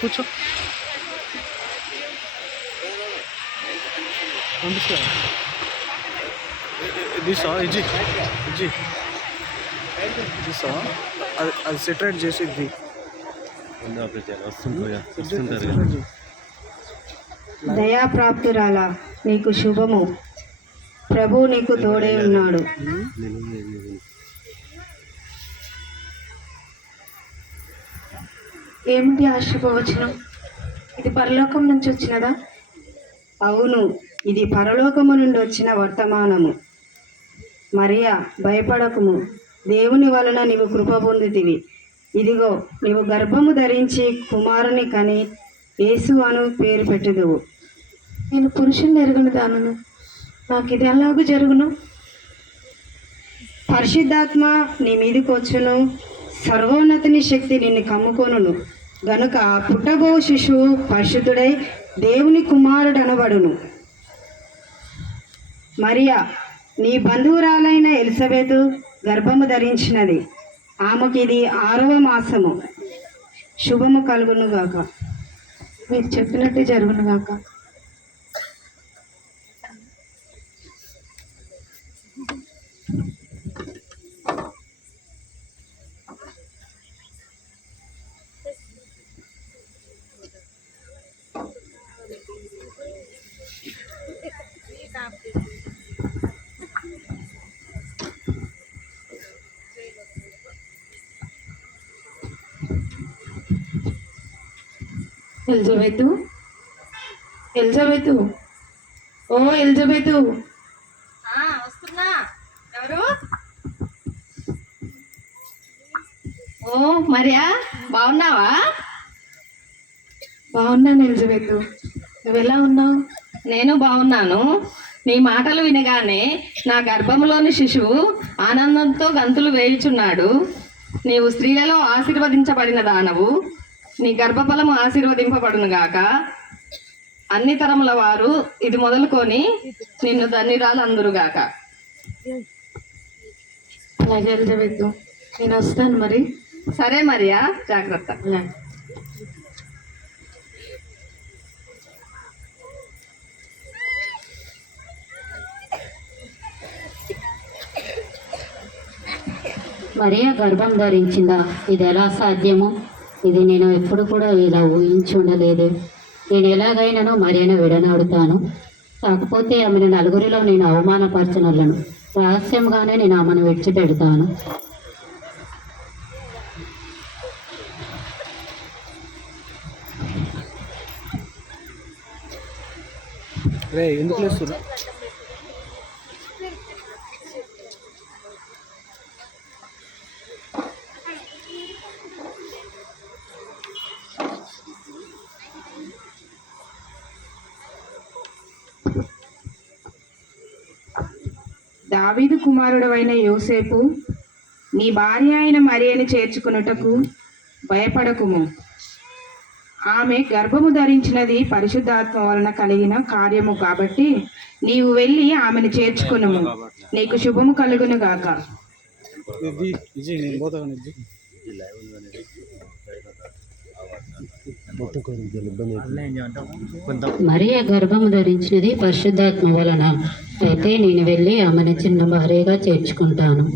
కూర్చో తీసా ఇజ్జి ఇజ్జి తీసా అది సెటరేట్ చేసి ఇది దయాప్రాప్తురాలా నీకు శుభము, ప్రభు నీకు తోడే ఉన్నాడు. ఏమిటి ఆ శుభవచనం? ఇది పరలోకం నుంచి వచ్చినదా? అవును, ఇది పరలోకము నుండి వచ్చిన వర్తమానము. మరియా, భయపడకుము, దేవుని వలన నీవు కృప పొందితివి. ఇదిగో, నీవు గర్భము ధరించి కుమారుని కని యేసు అను పేరు పెట్టుదువు. నేను పురుషుని ఎరుగని దానను, నాకు ఇది ఎలాగూ జరుగును? పరిశుద్ధాత్మ నీ మీదకి వచ్చును, సర్వోన్నతిని శక్తి నిన్ను కమ్ముకొనును గనుక పుట్టబో శిశువు పరిశుద్ధుడై దేవుని కుమారుడు అనబడును. మరియా, నీ బంధువురాలైన ఎలిజబెతు గర్భము ధరించినది. ఆమెకి ఇది 6వ మాసము. శుభము కలుగును గాక. మీరు చెప్పినట్టే జరుగును గాక. ఎలిజబెతు, ఎలిజబెతు, ఓ ఎలిజబెతు. వస్తున్నా. ఎవరు? ఓ మరియా, బాగున్నావా? బాగున్నాను ఎలిజబెతు, నువ్వు ఎలా ఉన్నావు? నేను బాగున్నాను. నీ మాటలు వినగానే నా గర్భంలోని శిశువు ఆనందంతో గంతులు వేయుచున్నాడు. నీవు స్త్రీలలో ఆశీర్వదించబడిన దానవు, నీ గర్భఫలము ఆశీర్వదింపబడును గాక. అన్ని తరముల వారు ఇది మొదలుకొని నిన్ను ధన్యురాలు అందురుగాక. అలాగే ఎలిజబెతు, నేను వస్తాను మరి. సరే మరియా, జాగ్రత్త. మరియా గర్భం ధరించిందా? ఇది ఎలా సాధ్యము? ఇది నేను ఎప్పుడు కూడా ఇలా ఊహించి ఉండలేదు. నేను ఎలాగైనానో మరియను విడనాడుతాను. కాకపోతే ఆమెను నలుగురిలో నేను అవమానపరచనలను. రహస్యంగానే నేను ఆమెను విడిచిపెడతాను. ఎందుకు లేస్తున్నా? దావీదు కుమారుడు అయిన యోసేపు, నీ భార్య అయిన మరియను చేర్చుకున్నటకు భయపడకుము. ఆమె గర్భము ధరించినది పరిశుద్ధాత్మ వలన కలిగిన కార్యము కాబట్టి నీవు వెళ్ళి ఆమెను చేర్చుకునుము. నీకు శుభము కలుగును గాక. మరియ గర్భము ధరించినది పరిశుద్ధాత్మ వలన. అయితే నేను వెళ్ళి ఆమెను చిన్న భార్యగా చేర్చుకుంటాను.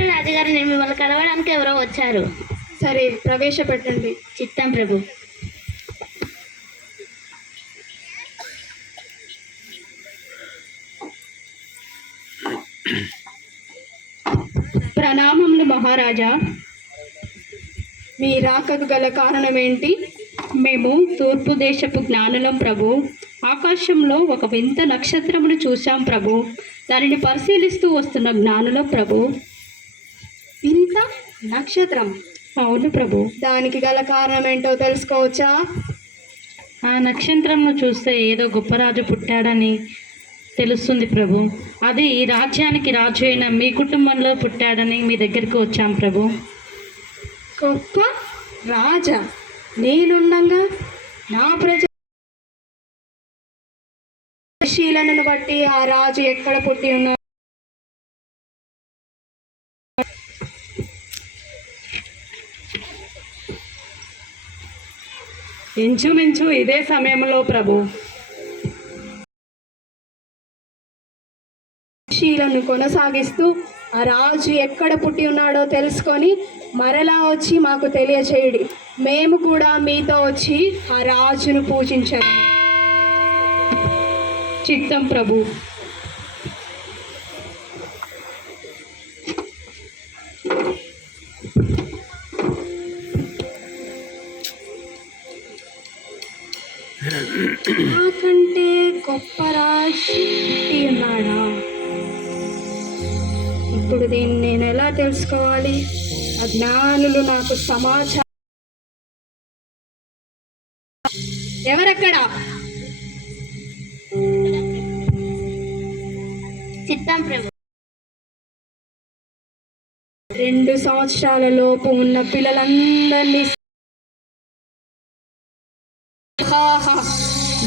రాజుగారు నేను మిమ్మల్ని కలవడానికి ఎవరో వచ్చారు. సరే, ప్రవేశపెట్టండి. చిత్తం ప్రభు. ప్రణామములు మహారాజా. మీ రాకకు గల కారణం ఏంటి? మేము తూర్పు దేశపు జ్ఞానులం ప్రభు. ఆకాశంలో ఒక వింత నక్షత్రమును చూశాం ప్రభు. దానిని పరిశీలిస్తూ వస్తున్న జ్ఞానులం ప్రభు. ఇంత నక్షత్రం? అవును ప్రభు. దానికి గల కారణం ఏంటో తెలుసుకోవచ్చా? ఆ నక్షత్రంను చూస్తే ఏదో గొప్ప రాజు పుట్టాడని తెలుస్తుంది ప్రభు. అది ఈ రాజ్యానికి రాజు అయిన మీ కుటుంబంలో పుట్టాడని మీ దగ్గరికి వచ్చాం ప్రభు. గొప్ప రాజా? నేనుండగా నా పరిశీలనను బట్టి ఆ రాజు ఎక్కడ పుట్టి ఉన్నాడు? ఇంచుమించు ఇదే సమయంలో ప్రభు. పరిశీలనను కొనసాగిస్తూ ఆ రాజు ఎక్కడ పుట్టి ఉన్నాడో తెలుసుకొని మరలా వచ్చి మాకు తెలియచేయుడి. మేము కూడా మీతో వచ్చి ఆ రాజును పూజించాము. చిత్తం ప్రభు. నాకంటే గొప్ప రాజు పుట్టి ఉన్నాడా? ఇప్పుడు దీన్ని నేను ఎలా తెలుసుకోవాలి? అజ్ఞానులు నాకు సమాచారం. ఎవరెక్కడ? చిత్తం ప్రభు. 2 సంవత్సరాల లోపు ఉన్న పిల్లలందరినీ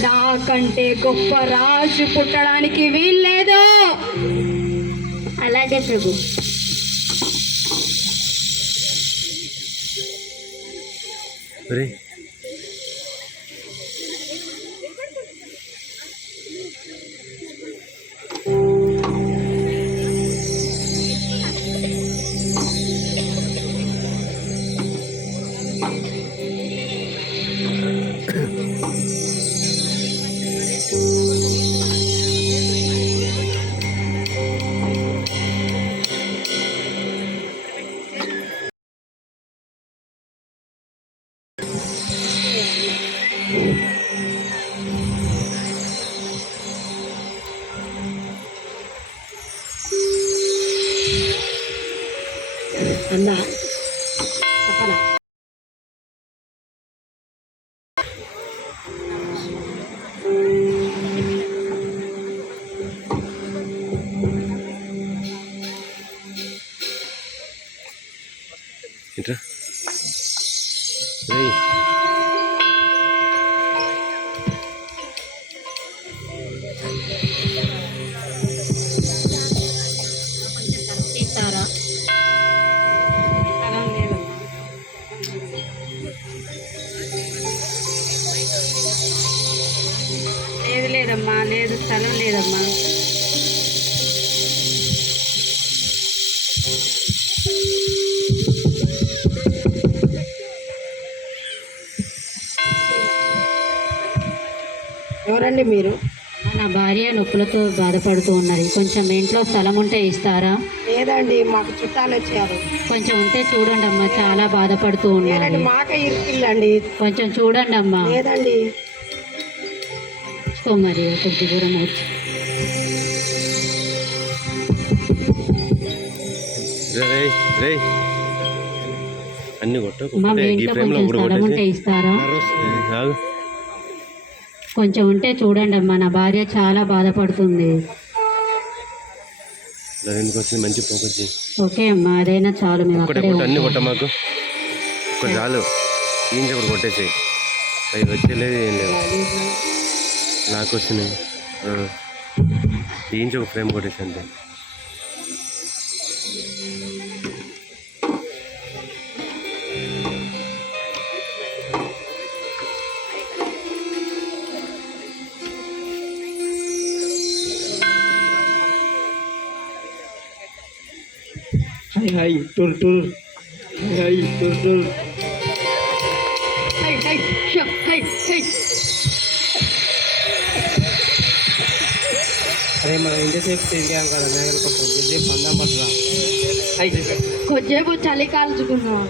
నాకంటే గొప్ప రాజు పుట్టడానికి వీల్లేదు. అలాగే ప్రభు. రే అన్నా ఇట్రా రే తీస్తారా? లేదమ్మా, లేదు, స్థలం లేదమ్మా. ఎవరండి మీరు? నా భార్య నొప్పులతో బాధపడుతూ ఉన్నది. కొంచెం ఇంట్లో స్థలం ఉంటే ఇస్తారా? లేదండి, మాకు చుట్టాలు వచ్చారు. కొంచెం ఉంటే చూడండి అమ్మా, చాలా బాధపడుతూ లేదండి, ఉన్నది. మాకే ఇరుకిల్లండి. కొంచెం చూడండి అమ్మా. లేదండి. మరి కొద్ది దూరం వచ్చి రే రే అన్ని అమ్మా, మీ ఇంట్లో కొంచెం స్థలం ఉంటే ఇస్తారా? కొంచెం ఉంటే చూడండి అమ్మా, నా భార్య చాలా బాధపడుతుంది. ఎందుకు వచ్చింది? మంచి ఫోకస్ చేయి. ఓకే అమ్మా, అదైనా చాలు. మేము ఒకటే అక్కడే కొట్ట, అన్ని ఉంటాం. కొట్ట మాకు ఒకటి చాలు. ఏం చెప్పడు కొట్టేసి అవి వచ్చేలేదు, ఏం లేదు. నాకు వస్తున్నాయి. తీయించి ఒక ఫ్రేమ్ కొట్టేసి అంతే. Hai, tur tur. Hai, tur tur. High high show, high high. అరే మనం ఎంతసేపు తిరిగాం కదా మేఘల కోసం, ఎంతసేపు అందం పట్టరా. హై, కొద్దిసేపు చలి కాల్చుకున్నాం.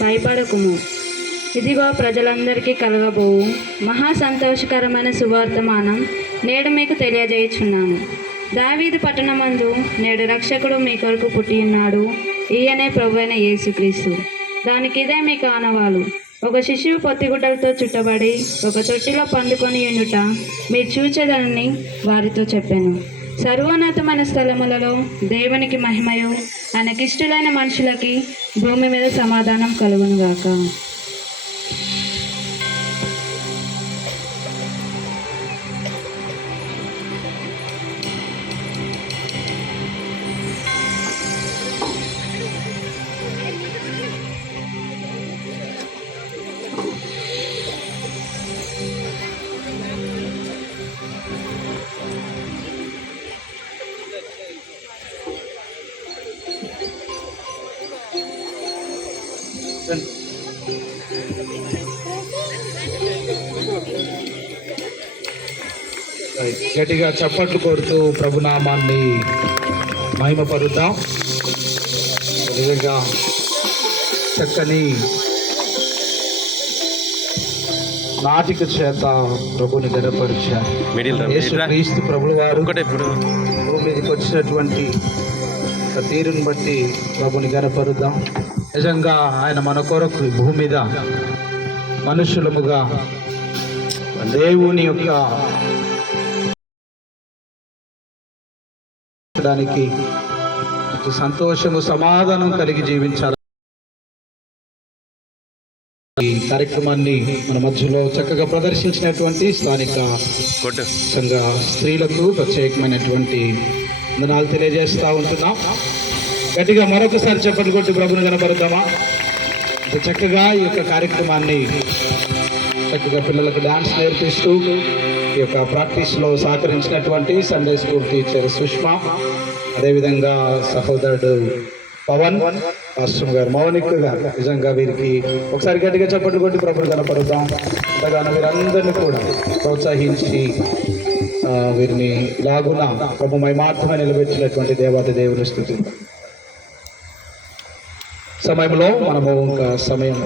భయపడకుము, ఇదిగో ప్రజలందరికీ కలగబోవు మహా సంతోషకరమైన సువర్తమానం నేడు మీకు తెలియజేయుచున్నాను. దావీదు పట్టణమందు నేడు రక్షకుడు మీ కొరకు పుట్టి ఉన్నాడు. ఈయనే ప్రభువైన యేసుక్రీస్తు. దానికి ఇదే మీకు ఆనవాలు. ఒక శిశువు పొత్తిగుడ్డలతో చుట్టబడి ఒక తొట్టిలో పండుకొని ఉండుట మీరు చూచేదాన్ని వారితో చెప్పాను. సర్వోన్నతమైన స్థలములలో దేవునికి మహిమయు, ఆయనకిష్టులైన మనుషులకి భూమి మీద సమాధానం కలుగునుగాక. గట్టిగా చప్పట్లు కొడుతూ ప్రభునామాన్ని మహిమపరుద్దాం. నిజంగా చక్కని నాటిక చేత ప్రభుని గణపరిచారు. యేసుక్రీస్తు ప్రభుల వారు భూమి మీదకి వచ్చినటువంటి తీరుని బట్టి ప్రభుని గణపరుద్దాం. నిజంగా ఆయన మన కొరకు ఈ భూమి మీద మనుషులముగా దేవుని యొక్క సంతోషము సమాధానం కలిగి జీవించాలి. ఈ కార్యక్రమాన్ని మన మధ్యలో చక్కగా ప్రదర్శించినటువంటి స్థానిక సంఘ స్త్రీలకు ప్రత్యేకమైనటువంటి వందనాలు తెలియజేస్తూ ఉంటున్నాం. గట్టిగా మరొకసారి చెప్పండి కొట్టి ప్రభుని కనపరుద్దామా. ఇంత చక్కగా ఈ యొక్క కార్యక్రమాన్ని చక్కగా పిల్లలకు డాన్స్ నేర్పిస్తూ ఈ యొక్క ప్రాక్టీస్లో సహకరించినటువంటి సండే స్కూల్ టీచర్ సుష్మా, అదేవిధంగా సహోదరుడు పవన్, పాస్టర్ గారు మౌనిక్ గారు, నిజంగా వీరికి ఒకసారి గట్టిగా చప్పట్లు కొట్టి ప్రభుని కనపరుద్దాం. అంతగానో వీరందరినీ కూడా ప్రోత్సహించి వీరిని లాగున ప్రభు మహిమార్థంగా నిలబెట్టినటువంటి దేవాది దేవుని స్తుతి. సమయంలో మనము ఇంకా సమయం